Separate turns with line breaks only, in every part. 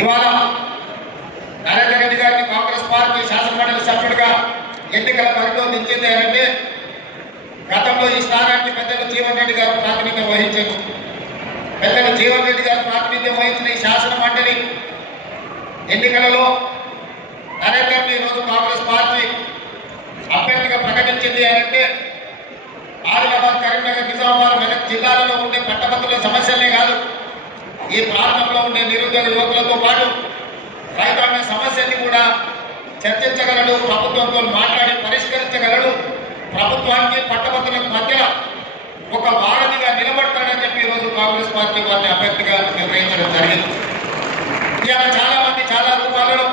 ఇవాళ నరేంద్ర రెడ్డి గారిని కాంగ్రెస్ పార్టీ శాసనమండలి సభ్యుడిగా ఎన్నికల పరిధిలో దించింది అంటే గతంలో ఈ స్థానానికి పెద్దలు జీవన్ రెడ్డి గారు ప్రాతినిధ్యం వహించారు. పెద్దలు జీవన్ రెడ్డి గారు ప్రాతినిధ్యం వహించిన ఈ శాసన మండలి ఎన్నికలలో నరేంద్రని ఈరోజు కాంగ్రెస్ పార్టీ అభ్యర్థిగా ప్రకటించింది అంటే ఆదిలాబాద్ కరీంనగర్ నిజామాబాద్ మెదక్ జిల్లాలలో ఉండే పట్టభద్రుల సమస్యలే కాదు ఈ ప్రాంతంలో ఉండే నిరుద్యోగ యువకులతో పాటు రైతాంగ సమస్యల్ని కూడా చర్చించగలడు ప్రభుత్వంతో మాట్లాడి పరిష్కరించగలడు. ప్రభుత్వానికి పట్టభద్రులకు మధ్య ఒక వారధిగా నిలబడతాడని చెప్పి ఈరోజు కాంగ్రెస్ పార్టీ వారిని అభ్యర్థిగా నిర్ణయించడం జరిగింది. ఇవాళ చాలా మంది చాలా రూపాలలో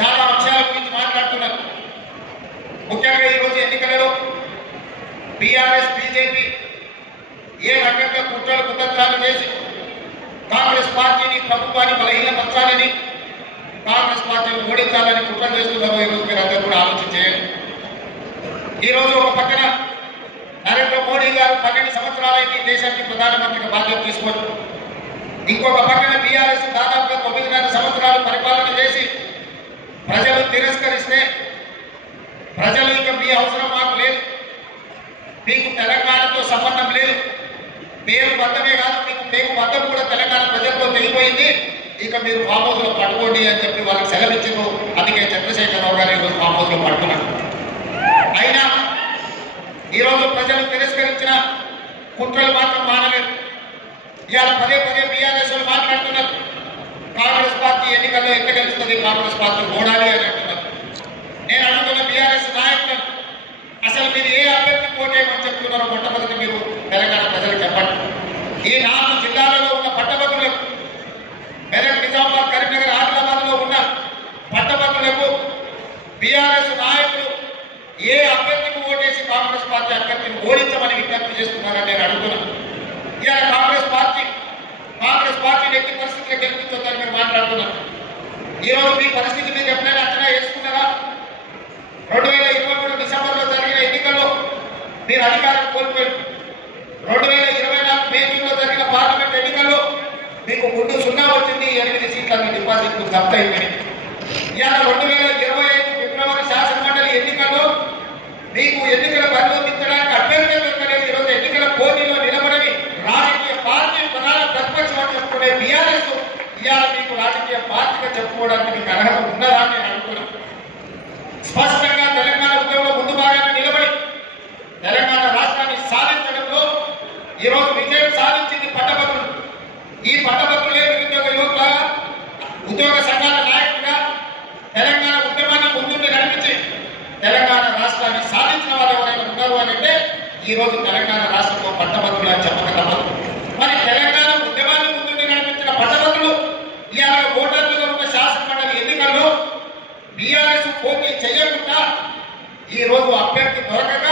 చాలా అంశాల గురించి మాట్లాడుతున్నారు. ముఖ్యంగా ఈరోజు ఎన్నికలలో బీఆర్ఎస్ బీజేపీ ఏ రకంగా కుట్రలు కుతంత్రాలు చేసి కాంగ్రెస్ పార్టీని ప్రభుత్వాన్ని బలహీనపరచాలని కాంగ్రెస్ పార్టీని ఓడించాలని కుట్ర చేస్తున్నారో ఈరోజు మీరు అందరూ కూడా ఆలోచన చేయండి ఈరోజు ఒక పక్కన నరేంద్ర మోడీ గారు పన్నెండు సంవత్సరాలైంది దేశానికి ప్రధానమంత్రిగా బాధ్యత తీసుకోండి ఇంకొక పక్కన బీఆర్ఎస్ దాదాపుగా తొమ్మిదిన్నర సంవత్సరాలు పరిపాలన చేసి ప్రజలు తిరస్కరిస్తే ప్రజలు ఇక మీ అవసరం మాకు లేదు మీకు తెలంగాణతో సంబంధం లేదు పేరు బద్దమే కాదు మీకు పేరు కూడా తెలంగాణ ప్రజలతో తెలిపోయింది ఇక మీరు ఫామ్ హౌస్లో పట్టుకోండి అని చెప్పి వాళ్ళకి సెలవిచ్చారు అందుకే చంద్రశేఖరరావు గారు ఈరోజు ఫామ్ హౌస్లో పడుతున్నారు అయినా ఈరోజు ప్రజలు తిరస్కరించిన కుట్రలు మాత్రం మానలేదు. ఇవాళ పదే పదే బీఆర్ఎస్ మాట్లాడుతున్నారు. కాంగ్రెస్ పార్టీ ఎన్నికల్లో ఎంత గెలుస్తుంది కాంగ్రెస్ పార్టీ ఓడాలి అని అంటున్నారు నేను అడుగుతున్న బీఆర్ఎస్ నాయకులను అసలు మీరు ఏ అభ్యర్థి పోటేయమని చెప్తున్నారో మొట్టమొదటి మీరు తెలంగాణ ప్రజలకు చెప్పండి ఈ నాలుగు జిల్లాలలో ఉన్న పట్టభద్రులకు మెదక్ నిజామాబాద్ కరీంనగర్ ఆదిలాబాద్లో ఉన్న పట్టభద్రులకు బీఆర్ఎస్ నాయకులు ఏ అభ్యర్థికి ఓటేసి కాంగ్రెస్ పార్టీ అభ్యర్థిని ఓడించమని విజ్ఞప్తి చేస్తున్నారని నేను అడుగుతున్నాను ఇలా కాంగ్రెస్ పార్టీ కాంగ్రెస్ పార్టీని ఎట్టి పరిస్థితిలో గెలిపించొద్దని మీరు మాట్లాడుతున్నారు. ఈరోజు మీ పరిస్థితి మీరు ఎప్పుడైనా అంచనా వేసుకున్నారా? రెండు వేల ఇరవై మూడు డిసెంబర్లో జరిగిన ఎన్నికల్లో మీరు అధికారం కోల్పోయారు. రెండు వేల ఇరవై నాలుగు మే జూన్లో జరిగిన పార్లమెంట్ ఎన్నికల్లో మీకు ముందు సున్నా వచ్చింది ఎనిమిది సీట్ల మీ డిపాజిట్లు జప్త అయిపోయి ఇవాళ రెండు వేల ఇరవై ఐదు ఫిబ్రవరి శాసనమండలి ఎన్నికల్లో మీకు ఎన్నికల బరిలో దించడానికి అభ్యర్థి దొరకలేదు ఈరోజు ఎన్నికల పోటీలో నిలబడని రాజకీయ పార్టీ ప్రధాన ప్రతిపక్షం అని చెప్పుకునే బీఆర్ఎస్ ఇవాళ మీకు రాజకీయ పార్టీగా చెప్పుకోవడానికి మీకు అర్హత ఉన్నదా నేను అనుకున్నాను. స్పష్టంగా తెలంగాణ ఉద్యమంలో ముందు భాగాన్ని నిలబడి తెలంగాణ రాష్ట్రాన్ని సాధించడంలో ఈరోజు విజయం సాధించింది పట్టభద్రులు. ఈ పట్టభద్రులే నిరుద్యోగ యువకులుగా ఉద్యోగ సంఘాల నాయకులుగా తెలంగాణ ఉద్యమాన్ని ముందుండి నడిపించి తెలంగాణ రాష్ట్రాన్ని సాధించిన వారు ఎవరైనా ఉన్నారు అని అంటే ఈ రోజు తెలంగాణ రాష్ట్రంలో పట్టభద్రులు అని చెప్పక తప్పదు. మరి తెలంగాణ ఉద్యమాన్ని ముందుండి నడిపించిన పట్టభద్రులు ఇవాళ ఓటర్లుగా ఉన్న శాసనమండలి ఎన్నికల్లో బీఆర్ఎస్ పోటీ చేయకుండా ఈరోజు అభ్యర్థి దొరకక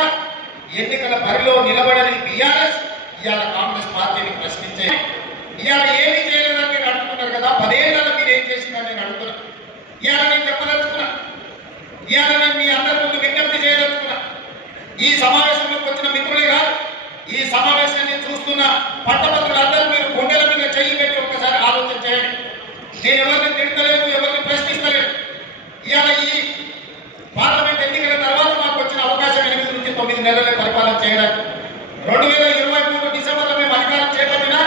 ఎన్నికల బరిలో నిలబడని బీఆర్ఎస్ ఇవాళ కాంగ్రెస్ పార్టీని ప్రశ్నించే ఇవాళ ఏమి చేయలేదని నేను అడుగుతున్నారు కదా? పదేళ్ళలో మీరు ఏం చేసిందని నేను అడుగుతున్నా ఇవాళ నేను చెప్పదలుచుకున్నా. ఇవాళ నేను మీ అందరి ముందు విజ్ఞప్తి చేయదలుచుకున్నా. ఈ సమావేశంలోకి వచ్చిన మిత్రులే కాదు ఈ సమావేశాన్ని చూస్తున్న పట్టభద్రులందరూ మీరు గుండెల మీద చెయ్యి పెట్టి ఒక్కసారి ఆలోచన చేయండి. నేను ఎవరిని తిడతలేదు ఎవరిని ప్రశ్నిస్తలేదు. ఇవాళ ఈ పార్లమెంట్ ఎన్నికల తర్వాత మాకు వచ్చిన అవకాశం ఎనిమిది నుంచి తొమ్మిది పరిపాలన చేయడానికి. రెండు వేల ఇరవై మూడు డిసెంబర్లో మేము అధికారం చేపట్టినా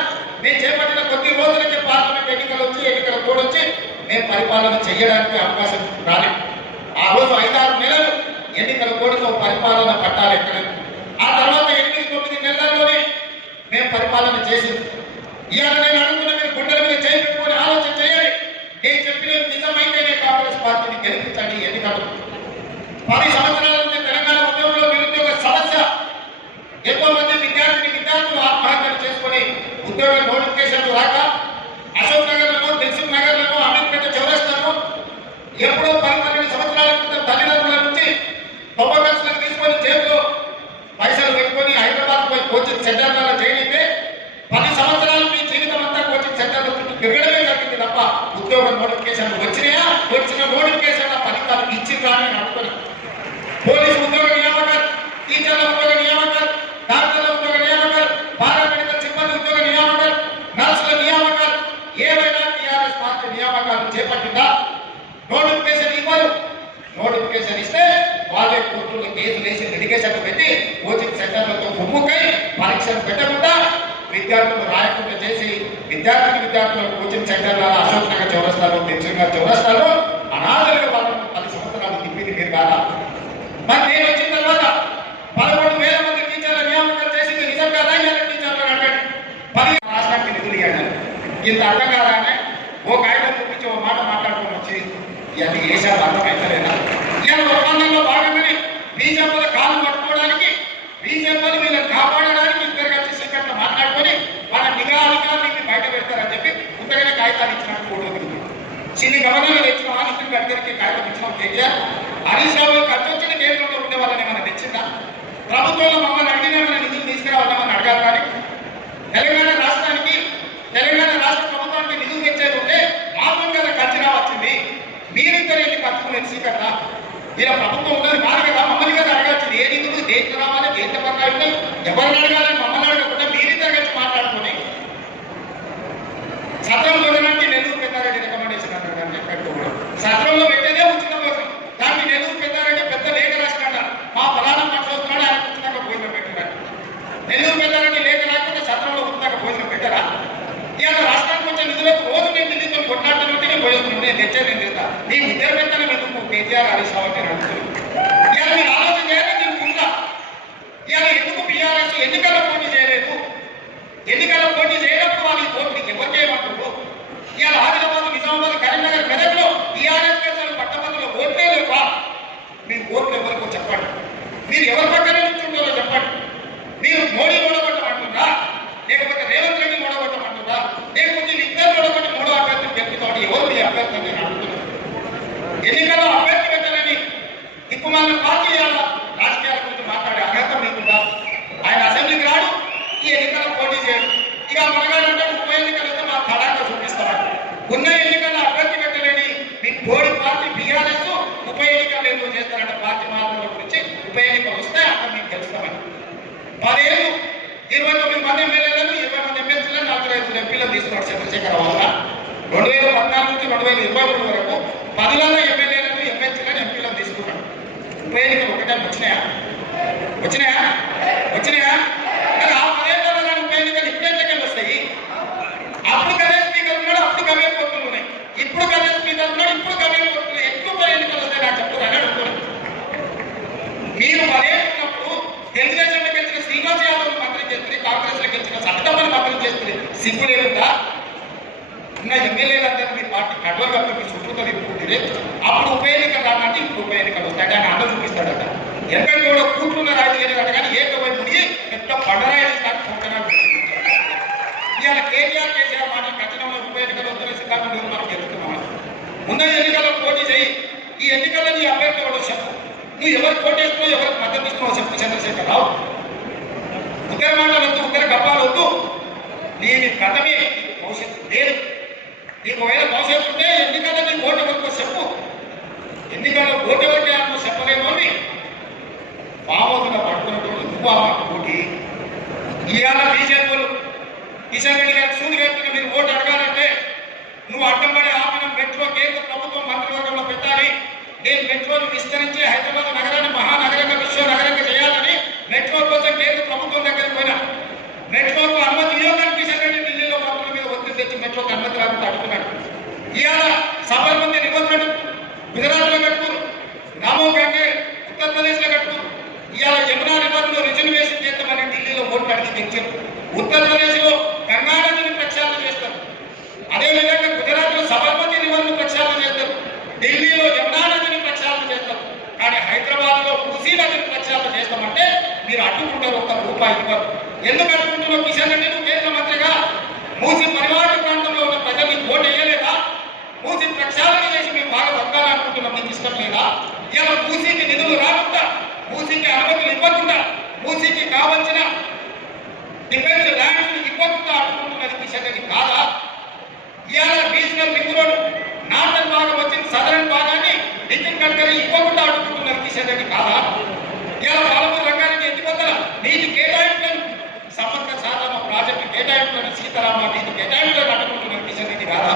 మేము చేపట్టిన కొద్ది రోజులకే పార్లమెంట్ ఎన్నికలు వచ్చి ఎన్నికల కూడా వచ్చి మేము పరిపాలన చేయడానికి అవకాశం రాలేదు ఆ రోజు ఐదారు నెలలు ఎన్నికల కోడ్తో పరిపాలన పట్టాలి ఎక్కలేదు. ఆ తర్వాత ఎనిమిది తొమ్మిది నెలల్లోనే మేము పరిపాలన చేసింది. ఇవాళ నేను అనుకున్న మీరు గుండెల మీద చేయి పెట్టుకొని ఆలోచన చేయాలి. నేను చెప్పినది నిజమైతేనే కాంగ్రెస్ పార్టీని గెలిపించండి ఎన్నికలు. పది సంవత్సరాల నుంచి తెలంగాణ ఉద్యమంలో నిరుద్యోగ సమస్య ఎంతో మంది విద్యార్థిని విద్యార్థులు ఆత్మహత్యలు చేసుకొని ఉద్యోగ నోటిఫికేషన్లు రాక అశోక్ నగర్లను దిల్సుఖ్ నగర్లను అమీర్పేట చౌరస్తాను ఎప్పుడో పది పన్నెండు సంవత్సరాల క్రితం తల్లిదండ్రుల నుంచి తొంభై తీసుకొని జేబులో పైసలు పెట్టుకొని హైదరాబాద్ పోయి కోచింగ్ సెంటర్లలో చేయనితే పది సంవత్సరాలు మీ జీవితం అంతా కోచింగ్ సెంటర్ల చుట్టూ తిరగడమే జరిగింది తప్ప ఉద్యోగ నోటిఫికేషన్లు వచ్చినాయా? వచ్చిన నోటిఫికేషన్ల ఫలితాలు ఇచ్చిందా అని అనుకున్నాను పోలీసు చేపట్టిందా? నోటిఫికేషన్ ఇవ్వరు. నోటిఫికేషన్ ఇస్తే వాళ్ళే కోర్టులో కేసు వేసి లిటిగేషన్ పెట్టి కోచింగ్ సెంటర్లతో కుమ్ముకై పరీక్షలు పెట్టకుండా విద్యార్థులు రాయకుండా చేసి విద్యార్థులు విద్యార్థులకు కోచింగ్ సెంటర్ల అశోక్ నగర్ చౌరస్తాలో టెన్షన్ గారు అనాథలుగా పది సంవత్సరాలు తిప్పింది మీరు కాదా? మరి నేను వచ్చిన తర్వాత పదకొండు వేల మంది టీచర్ల నియామకాలు చేసి నిజం కాదా? ఇలా టీచర్లు అడగండి. పది రాష్ట్రానికి నిధులు ఇవ్వండి. ఇంత అర్థం కాదా ఒక ఇవన్నీ వేసారు అర్థమైతలేదా ఇవాళ ఒప్పందంలో భాగంగానే బీజేపీల కాలు పట్టుకోవడానికి బీజేపీలు వీళ్ళని కాపాడడానికి ఇద్దరు కలిసి సీకట్ల మాట్లాడుకొని వాళ్ళ నిఘా అధికారులకి బయట పెడతారని చెప్పి ఉత్తగానే కాగితాలు ఇచ్చినట్టు ఫోటో దిగుతుంది చిన్ని గవర్నర్ తెచ్చిన నితిన్ గడ్కరీకి కాగితం ఇచ్చిన కేటీఆర్. హరీష్ రావు ఖర్చు వచ్చిన కేంద్రంలో ఉండే వాళ్ళని మనం తెచ్చిందా? ప్రభుత్వంలో మమ్మల్ని అడిగినా మన నిధులు తీసుకురావాలని అడగాలి కానీ తెలంగాణ రాష్ట్రానికి తెలంగాణ రాష్ట్ర ప్రభుత్వానికి నిధులు తెచ్చేది ఉంటే మాత్రం కదా ఖర్చు రావచ్చింది మీరిద్దరు వెళ్ళి ఖర్చుకునేది సీకర్లా ఇలా ప్రభుత్వం ఉన్నది మాది కదా మమ్మల్ని కదా అడగాల్సింది ఏ నిధులు దేంట్లో రావాలి దేంట్లో పక్కా ఉన్నాయి ఎవరిని అడగాలి మమ్మల్ని అడగకుండా మీరిద్దరు కలిసి మాట్లాడుకొని సత్రం చూడడానికి నెల్లూరు పెద్దారెడ్డి రికమెండేషన్ అన్నారు అని ఎక్కడికి సత్రంలో పెట్టేదే ఉచిత కోసం. దానికి నెల్లూరు పెద్దారెడ్డి పెద్ద లేఖ రాసినాడు మా ప్రధాన మనిషి వస్తున్నాడు ఆయన ఉచితంగా భోజనం పెట్టారు నెల్లూరు పెద్దారెడ్డి లేఖ రాకపోతే సత్రంలో ఉచితంగా భోజనం పెట్టారా? ఇవాళ రాష్ట్రానికి వచ్చే నిధులకు రోజు నేను ఢిల్లీతో కొట్లాడుతుంటే నేను పోయేస్తున్నాను నేను తెచ్చేది నేను తెస్తా నీ ఉద్యోగ పెత్తనం ఎందుకు? కేసీఆర్ హరీష్ రావు అంటే నేను అడుగుతున్నాను ఇవాళ మీరు ఆలోచన చేయాలి నేను ఉందా ఇవాళ ఎందుకు బీఆర్ఎస్ ఎన్నికల్లో పోటీ చేయలేదు ఎన్నికల్లో పోటీ చేయనప్పుడు వాళ్ళకి ఓటు నీకు ఎవరు చేయమంటారు ఇవాళ ఆదిలాబాద్ నిజామాబాద్ కరీంనగర్ మెదక్లో టీఆర్ఎస్ అసలు పట్టభద్రులు ఓట్లే లేవా మీరు ఓట్లు ఎవరికో చెప్పండి మీరు ఎవరి పక్కన నుంచుంటారో చెప్పండి మీరు మోడీ ఓడగొట్టమంటున్నారా లేకపోతే రేవంత్ రెడ్డి ఓడగొట్టమంటున్నారా లేకపోతే ఇద్దరు ఓడగొట్టి మూడో అభ్యర్థులు గెలుపుతామని ఎవరు మీ అభ్యర్థి అని నేను అడుగుతున్నాను ఎన్నికల్లో అభ్యర్థి పెట్టాలని దిక్కుమాలిన పార్టీ ఇవాళ రాజకీయాల గురించి మాట్లాడే అర్హత మీకుందా ఆయన అసెంబ్లీకి రాడు ఈ ఎన్నికల్లో పోటీ చేయడు ఇక మనగాడు అంటే ఉప ఎన్నికలు అయితే మా తడాక చూపిస్తాడు ఉన్న ఎన్నికల్లో అభ్యర్థి పెట్టలేని మీ కోడి పార్టీ బీఆర్ఎస్ ఉప ఎన్నిక మేము చేస్తారంటే పార్టీ మార్పుల గురించి ఉప ఎన్నికలు వస్తే అక్కడ మీకు తెలుస్తామని పదిహేను ఇరవై తొమ్మిది మంది ఎమ్మెల్యేలను ఇరవై మంది ఎమ్మెల్సీలను నలభై ఐదు ఎంపీలను తీసుకున్నాడు చంద్రశేఖర వల్ల రెండు వేల పద్నాలుగు నుంచి రెండు వేల ఇరవై మూడు వరకు పదివేల ఎమ్మెల్యేలను ఎమ్మెల్సీలను ఎంపీలను తీసుకున్నాడు ఉప ఎన్నికలు ఒకటే వచ్చినాయా? వచ్చినాయా? వచ్చినాయా మరి ఆ పదేళ్ళలో కానీ ఉప ఎన్నికలు ఇప్పుడు ఎన్నికలు వస్తాయి అప్పుడు కదే స్పీకర్ ఉన్నాడు అప్పుడు కవే పోతులు ఉన్నాయి ఇప్పుడు కదే ఇప్పుడు ఎక్కువ ఎన్నికలు వస్తాయి నాకు చెప్తారు అని అడుగుతున్నాను మీరు తెలుగుదేశంలో గెలిచిన శ్రీనివాస్ యాదవ్ మంత్రి చేస్తుంది కాంగ్రెస్లో గెలిచిన సత్తమ్మని మంత్రి చేస్తుంది. సిగ్గు లేకుండా ఉన్న ఎమ్మెల్యేలందరూ మీ పార్టీ కడవలు కప్పి చుట్టూతో అప్పుడు ఉప ఎన్నికలు రానంటే ఇప్పుడు ఉప ఎన్నికలు వస్తాయి ఆయన చూపిస్తాడట. ఎక్కడ కూడా కూర్చున్న రాజకీయాలు లేదట కానీ ఏ ముడి పెద్ద బండరాయి దాకా పోతున్నాడు ఇవాళ కేటీఆర్ కేసీఆర్ మాట కఠినంలో ఉప ఎన్నికలు వస్తున్న సిద్ధాంతం లేదు మనం గెలుస్తున్నాం ఉన్న ఎన్నికల్లో పోటీ చేయి ఈ ఎన్నికల్లో నీ అభ్యర్థి ఎవడో చెప్పు. నువ్వు ఎవరు పోటీ ఎవరికి మద్దతు ఇస్తున్నావు చెప్పు చంద్రశేఖర్ రావు. ఉత్తర మాటలు వద్దు ఉత్తర గప్పాలు వద్దు నీది గతమే భవిష్యత్తు లేదు. నీకు ఒకవేళ భవిష్యత్తు ఉంటే ఎన్నికల్లో నీ ఓటు ఎవరికో చెప్పు. ఎన్నికల్లో ఓటు ఎవరికి అనుకో చెప్పలేము అని బామోతుగా పట్టుకున్నటువంటి నువ్వు ఆ పోటీ. ఇవాళ బీజేపీలు కిషన్ రెడ్డి గారు సూర్య గారికి మీరు ఓటు అడగాలంటే నువ్వు అడ్డం పడే ఆపిన మెట్రో కేంద్ర ప్రభుత్వం మంత్రివర్గంలో పెట్టాలి. నేను మెట్రోను విస్తరించి హైదరాబాద్ నగరాన్ని మహానగరంగా విశ్వ నగరంగా చేయాలని మెట్రో కోసం కేంద్ర ప్రభుత్వం దగ్గర పోయినా. మెట్రోకు అనుమతి ఇవ్వడానికి కిషన్ రెడ్డి ఢిల్లీలో మంత్రుల మీద ఒత్తిడి తెచ్చి మెట్రోకి అనుమతి రాకుండా అడుగుతున్నాడు. ఇవాళ సబర్మతి నిబంధనలు గుజరాత్లో కట్టుకున్నారు. రామో గంగే ఉత్తరప్రదేశ్లో కట్టుకున్నారు. ఇవాళ యమునా నిబంధనలు రిజర్వేషన్ చేద్దామని ఢిల్లీలో ఓట్లు అడిగి తెచ్చారు. ఉత్తరప్రదేశ్లో గంగా ప్రక్షాళన చేస్తారు. అదేవిధంగా గుజరాత్లో సబర్మతి రివర్ను ప్రక్షాళన చేస్తారు ఢిల్లీలో యమునా నదిని ప్రక్షాళన చేస్తారు కానీ హైదరాబాద్ లో మూసీ నదిని చేస్తామంటే మీరు అడ్డుకుంటారు ఒక్క రూపాయి ఇవ్వరు. ఎందుకు అడ్డుకుంటున్నావు కిషన్ రెడ్డి? నువ్వు కేంద్ర మంత్రిగా. మూసి పరివాహక ప్రాంతంలో ఉన్న ప్రజలు మీకు ఓటు వేయలేదా? మూసి ప్రక్షాళన చేసి మేము బాగా బతకాలనుకుంటున్నాం మీకు ఇష్టం లేదా? ఇలా మూసీకి నిధులు రాకుండా మూసీకి అనుమతులు ఇవ్వకుండా మూసీకి కావలసిన డిఫెన్స్ ల్యాండ్స్ ఇవ్వకుండా అడ్డుకుంటున్నది కిషన్ రెడ్డి కాదా? ఇవాళ రీజనల్ రింగ్ రోడ్ నార్థన్ భాగం వచ్చింది సదరన్ భాగాన్ని నితిన్ గడ్కరీ ఇవ్వకుండా అడుగుతుంది కిషన్ కాదా? ఇలా పాలమూరు రంగానికి ఎత్తిపోతల నీటి కేటాయింపులను సంబంధ సాధన ప్రాజెక్టు కేటాయింపులను సీతారామ నీటి కేటాయింపులను అడ్డుకుంటున్నారు కిషన్ రెడ్డి కాదా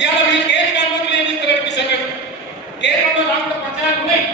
ఇవాళ వీళ్ళకి ఏది అనుమతులు ఏమి ఇస్తారు కిషన్ రెడ్డి? కేంద్రంలో రాష్ట్ర ప్రచారం ఉన్నాయి.